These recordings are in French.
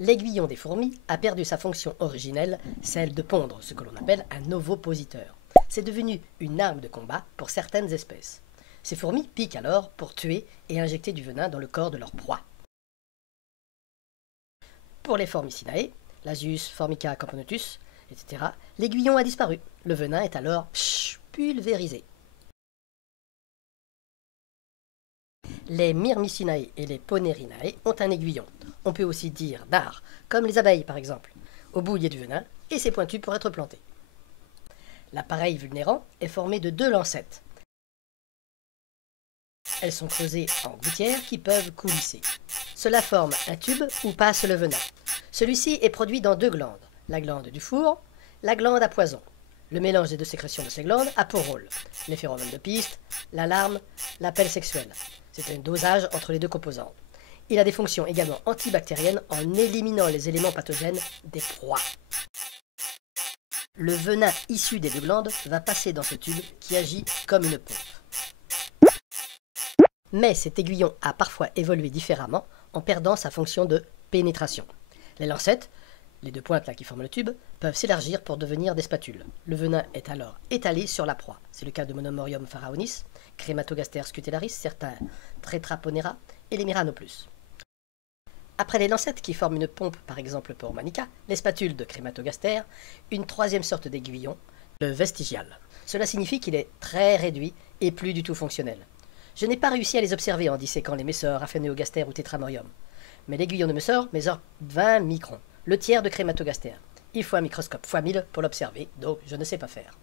L'aiguillon des fourmis a perdu sa fonction originelle, celle de pondre, ce que l'on appelle un ovopositeur. C'est devenu une arme de combat pour certaines espèces. Ces fourmis piquent alors pour tuer et injecter du venin dans le corps de leur proie. Pour les Formicinae, Lasius, Formica camponotus, etc., l'aiguillon a disparu. Le venin est alors pulvérisé. Les Myrmicinae et les Ponerinae ont un aiguillon. On peut aussi dire dard, comme les abeilles par exemple. Au bout il y a du venin et c'est pointu pour être planté. L'appareil vulnérant est formé de 2 lancettes. Elles sont creusées en gouttières qui peuvent coulisser. Cela forme un tube où passe le venin. Celui-ci est produit dans 2 glandes, la glande du four, la glande à poison. Le mélange des 2 sécrétions de ces glandes a pour rôle les phéromones de piste, l'alarme, l'appel sexuel. C'est un dosage entre les 2 composants. Il a des fonctions également antibactériennes en éliminant les éléments pathogènes des proies. Le venin issu des 2 glandes va passer dans ce tube qui agit comme une pompe. Mais cet aiguillon a parfois évolué différemment en perdant sa fonction de pénétration. Les lancettes, les 2 pointes là qui forment le tube, peuvent s'élargir pour devenir des spatules. Le venin est alors étalé sur la proie. C'est le cas de Monomorium pharaonis, Crématogaster scutellaris, certains Tetraponera et les Myranoplus. Après les lancettes qui forment une pompe, par exemple pour Manica, les spatules de Crématogaster, une 3e sorte d'aiguillon, le vestigial. Cela signifie qu'il est très réduit et plus du tout fonctionnel. Je n'ai pas réussi à les observer en disséquant les Messors, Aphaneogaster ou Tetramorium. Mais l'aiguillon de Messor mesure 20 microns, le tiers de Crématogaster. Il faut un microscope x1000 pour l'observer, donc je ne sais pas faire.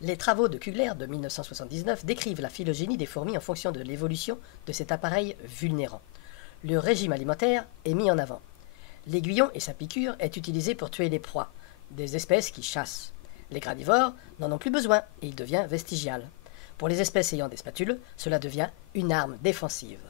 Les travaux de Kugler de 1979 décrivent la phylogénie des fourmis en fonction de l'évolution de cet appareil vulnérant. Le régime alimentaire est mis en avant. L'aiguillon et sa piqûre est utilisé pour tuer les proies, des espèces qui chassent. Les granivores n'en ont plus besoin et il devient vestigial. Pour les espèces ayant des spatules, cela devient une arme défensive.